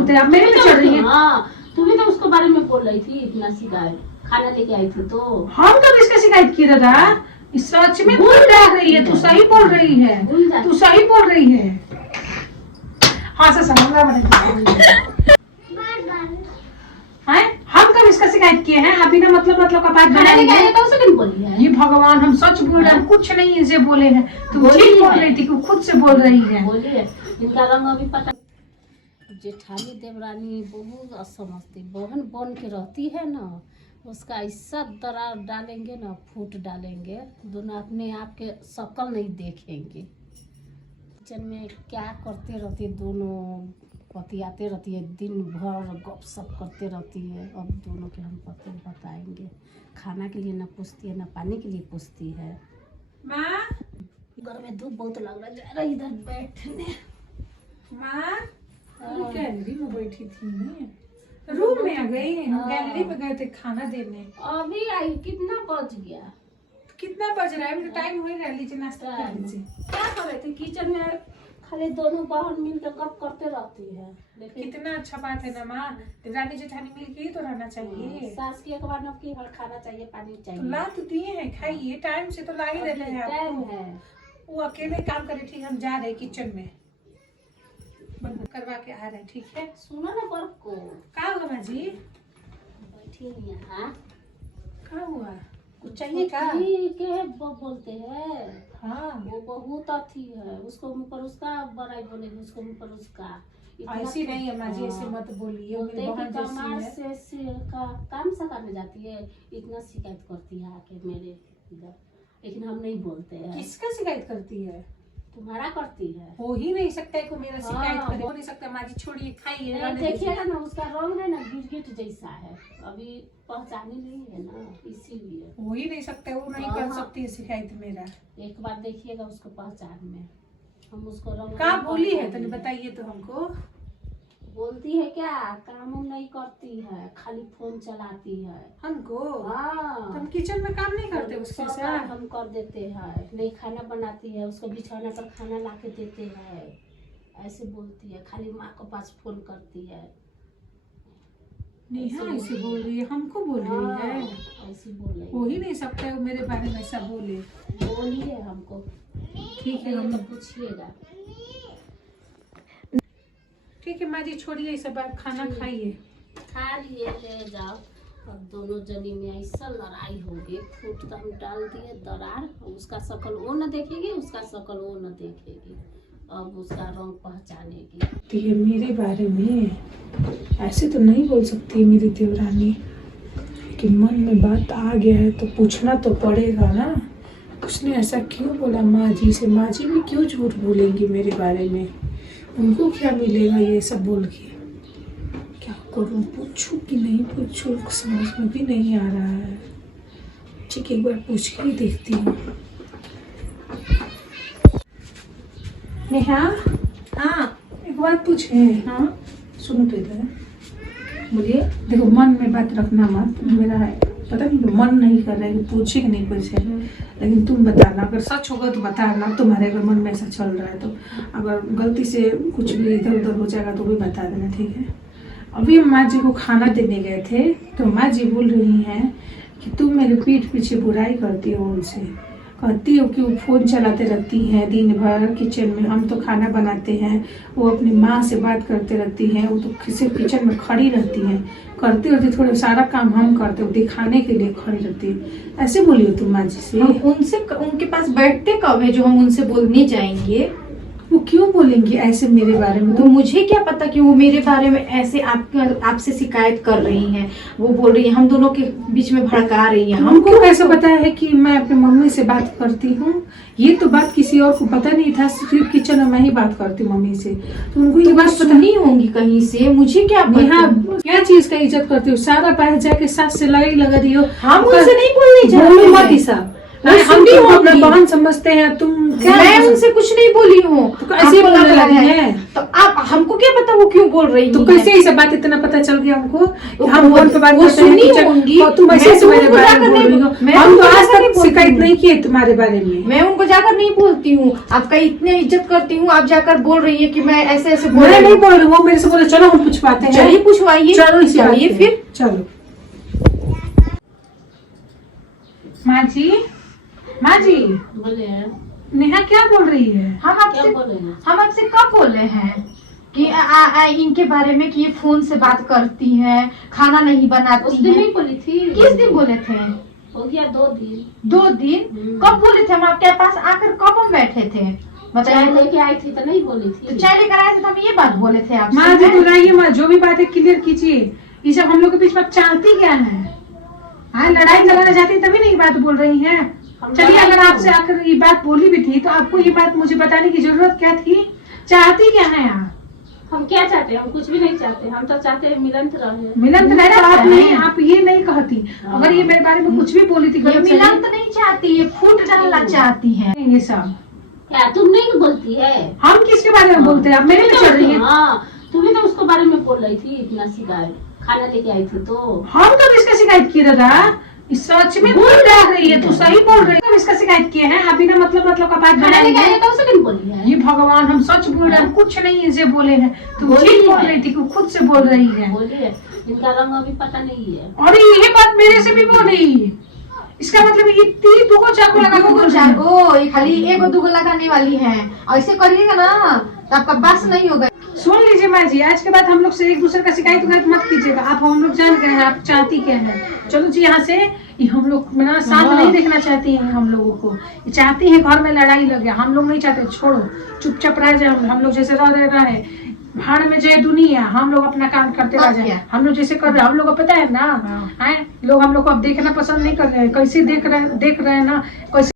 बोलते हैं, आप मेरे पे चढ़ रही हैं। हाँ, तुम्हें तो उसके बारे में बोल रही थी इतना शिकायत, खाना लेके आई थी तो। हम तो किसका शिकायत किए दादा, सच में भूल जा रही है, तू सही बोल रही है, तू सही बोल रही है। हाँ सर हम कब इसका शिकायत किए हैं? आप बिना मतलब का बात बनाएंगे तो उसे क्यों बोली है? ये भगवान, हम सच बोल रहे हैं, कुछ नहीं इसे बोले हैं। तुम ठीक बोल रही थी, खुद से बोल रही है। बोलिए, इनका रंग अभी पता। जेठानी देवरानी बहुत असमझती बहन बन के रहती है ना, उसका ऐसा दरार डालेंगे ना, फूट डालेंगे, दोनों अपने आप के शक्ल नहीं देखेंगे। किचन में क्या करते रहती है, दोनों बतियाते रहती है, दिन भर गपशप करते रहती है। अब दोनों के हम पति बताएंगे, खाना के लिए ना पूछती है ना पानी के लिए पूछती है। माँ, घर में धूप बहुत लग रहा है, जा रहा इधर बैठने। माँ गैलरी में बैठी थी, मैं रूम में आ गई, हम गैलरी में गए थे खाना देने। अभी आई, कितना बज गया? कितना बज रहा है? अभी तो टाइम हो ही रहा, लीजिए नाश्ता कर लीजिए। क्या कर रहे थे? किचन में खाली दोनों बहन मिलकर गप करते रहती है। लेकिन कितना अच्छा बात है ना माँ, रानी जेठानी मिल के ही तो रहना चाहिए। सास की अखबार नब की खाना चाहिए, पानी चाहिए। तो ला तो दिए हैं, खाइए, टाइम से तो ला ही रहते हैं। टाइम है, वो अकेले काम करे, ठीक, हम जा रहे किचन में, बंद करवा के आ रहे, ठीक है। सुनो ना बर्फ को। क्या हुआ माँ जी? बैठी नहीं है। हाँ, क्या हुआ? कुछ चाहिए क्या? के बोलते हैं। हाँ, वो बहुत अथी है, उसको मुँह पर उसका बड़ाई बोलेगी, उसको मुँह पर उसका। ऐसी नहीं है माँ जी, ऐसे मत बोलिए, मेरी बहन जैसी है। से का काम सा करने जाती है, इतना शिकायत करती है आके मेरे इधर, लेकिन हम नहीं बोलते हैं। किसका शिकायत करती है? तुम्हारा करती है। हो ही नहीं सकता है, को मेरा शिकायत करे, हो नहीं सकता। माँ जी छोड़िए, खाइए। देखिएगा ना, उसका रंग है ना गिरगिट जैसा है, अभी पहचानी नहीं है ना, इसीलिए हो ही नहीं सकता, वो नहीं कर सकती है शिकायत मेरा। एक बार देखिएगा उसको पहचान में, हम उसको रंग क्या बोली है तो बताइए तो हमको। बोलती है क्या, काम नहीं करती है, खाली फोन चलाती है हमको। हाँ, हम किचन में काम नहीं करते उसके साथ, हम कर देते हैं, नहीं खाना बनाती है, उसको बिछौना पर खाना ला के देते हैं, ऐसे बोलती है, खाली माँ को पास फोन करती है। नेहा ऐसे बोल रही है, हमको बोल रही है, ऐसी बोल रही है। हो ही नहीं सकता है वो मेरे बारे में ऐसा बोले। बोलिए हमको, ठीक है, हम तो पूछिएगा। ठीक है माँ जी, छोड़िए सब, आप खाना खाइए। खा लिए, ले जाओ। अब दोनों जनी में ऐसा लड़ाई हो गई, फूट तो हम डाल दिए दरार, उसका शकल वो न देखेगी, उसका शकल वो न देखेगी, अब उसका रंग पहचानेगी। ये मेरे बारे में ऐसे तो नहीं बोल सकती मेरी देवरानी, कि मन में बात आ गया है तो पूछना तो पड़ेगा ना, उसने ऐसा क्यों बोला माँ जी से? माँ जी भी क्यों झूठ बोलेंगी मेरे बारे में? उनको क्या मिलेगा ये सब बोल के? क्या करूँ, पूछूं कि नहीं पूछूं, समझ में भी नहीं आ रहा है। ठीक, एक बार पूछ के ही देखती हूँ। नेहा, हाँ एक बात पूछे। हाँ सुनो तो इधर, बोलिए। देखो, मन में बात रखना मत, मेरा है पता नहीं तो मन नहीं कर रहा है कि पूछे कि नहीं पूछे, लेकिन तुम बताना, अगर सच होगा तो बताना, तुम्हारे अगर मन में ऐसा चल रहा है तो। अगर गलती से कुछ भी इधर उधर हो जाएगा तो भी बता देना, ठीक है। अभी हम माँ जी को खाना देने गए थे तो माँ जी बोल रही हैं कि तुम मेरे पीठ पीछे बुराई करती हो उनसे, कहती हो कि वो फ़ोन चलाते रहती हैं दिन भर किचन में, हम तो खाना बनाते हैं, वो अपनी माँ से बात करते रहती हैं, वो तो किसी किचन में खड़ी रहती हैं, करते रहती, थोड़ा सारा काम हम करते हो, दिखाने के लिए खड़ी रहती है। ऐसे बोलिए तुम माँ जी से। हम उनसे उनके पास बैठते कब है जो हम उनसे बोलने जाएंगे? वो क्यों बोलेंगी ऐसे मेरे बारे में? तो मुझे क्या पता कि वो मेरे बारे में ऐसे आपसे शिकायत कर रही हैं, वो बोल रही है, हम दोनों के बीच में भड़का रही हैं। हमको कैसे पता है कि मैं अपनी मम्मी से बात करती हूँ? ये तो बात किसी और को पता नहीं था, सिर्फ किचन में मैं ही बात करती मम्मी से, तो उनको ये बात पता नहीं होंगी कहीं से, मुझे क्या पता। क्या चीज का इज्जत करती हो? सारा पैर जाके सास से लड़ाई लगा रही हो। हम उनसे नहीं बोलने जा रहे हैं। हम सुनी तुमको अपना होगी। बहन समझते हैं, तुम क्या मैं उनसे कुछ नहीं बोली हूँ। तो ऐसे ही आपको बोलने लग रहा लगी है। तो आप हमको क्या पता वो क्यों बोल रही तो है? कैसे ये सब बात इतना पता चल गया हमको कि हम वो- फोन पे बात वो करते हैं सुनी कि होंगी। और तुम ऐसे मैं ऐसे तो मेरे उनको बारे में जाकर बोल रही नहीं- हो। मैं हम तो उनको आज जाकर नहीं तक बोलती शिकायत हूँ। नहीं किए तुम्हारे बारे में। मैं उनको जाकर नहीं बोलती हूँ, आपका इतने इज्जत करती हूँ, आप जाकर बोल रही है कि मैं ऐसे ऐसे बोल मैं रही नहीं हूँ। बोल रही हूँ, वो मेरे से बोले चलो हम पूछवाते हैं। चलिए पूछवाइए। चलो इसी बात चलिए पे। फिर। चलो माँ जी, माँ जी, बोले नेहा क्या बोल रही है? हम क्या आपसे बोले हैं? हम आपसे कब बोले हैं कि इनके बारे में कि ये फोन से बात करती है, खाना नहीं उस बनाती दिन है। नहीं बोली थी? किस दिन बोले थे? हो गया 2 दिन। 2 दिन? कब बोले थे? हम आपके पास आकर कब हम बैठे थे चाय बताइए। लेके आई थी तो नहीं बोली तो थी? चाय लेकर आए थे तो हम ये बात बोले थे आपसे। माँ जी बुलाइए, माँ जो भी बात है क्लियर कीजिए। ये सब हम लोग के बीच में आप चाहती क्या है? हाँ, लड़ाई लगाना चाहती तभी नहीं बात बोल रही हैं। हम चलिए, लड़ाई अगर क्यों? आपसे आकर ये बात बोली भी थी तो आपको ये बात मुझे बताने की जरूरत क्या थी? चाहती क्या है आप? हम क्या चाहते हैं? हम कुछ भी नहीं चाहते। हम तो चाहते हैं मिलन रहे। मिलन तो मिलन तो आप है। नहीं, आप ये नहीं कहती। अगर ये मेरे बारे में कुछ भी बोली थी ये गलत मिलन तो नहीं चाहती, ये फूट डालना चाहती है। सही, ये सब क्या तुम नहीं बोलती है? हम किसके बारे में बोलते हैं? आप मेरे में चल रही हैं। हाँ, तुम भी तो उसके बारे में बोल रही थी इतना शिकायत। खाना लेके आई थी तो हम तो इसका शिकायत किए दादा। इस सच में बोल रही है, तू सही बोल रही है। इसका शिकायत किए हैं आप बिना मतलब का बात खाना बना लेके आई रही है तो उसे नहीं बोली है? ये भगवान, हम सच बोल रहे हैं, कुछ नहीं इनसे बोले हैं। तुम बोली ठीक बोल है। रही थी कि खुद से बोल रही है। बोलिए, इनका रंग अभी पता नहीं है। और ये बात मेरे से भी बोली। इसका मतलब ये तीर दुगो चाकू लगा के बोल रही है। ओ, ये खाली एगो दूगो लगाने वाली है। ऐसे करिएगा ना तो आपका बस नहीं होगा। सुन लीजिए माँ जी, आज के बाद हम लोग से एक दूसरे का शिकायत मत कीजिएगा। आप हम लोग जान गए हैं आप चाहती क्या है। चलो जी यहाँ से। ये हम लोग मेरा साथ नहीं देखना चाहती हैं हम लोगों को। ये चाहती है घर में लड़ाई लगे, हम लोग नहीं चाहते। छोड़ो, चुपचाप रह जाए। हम लोग जैसे रह रहे भाड़ में जय दुनिया, हम लोग अपना काम करते रह जाए। हम लोग जैसे कर रहे हैं, हम लोग को पता है ना। है लोग हम लोग को अब देखना पसंद नहीं कर रहे हैं। कैसे देख रहे हैं ना, कैसे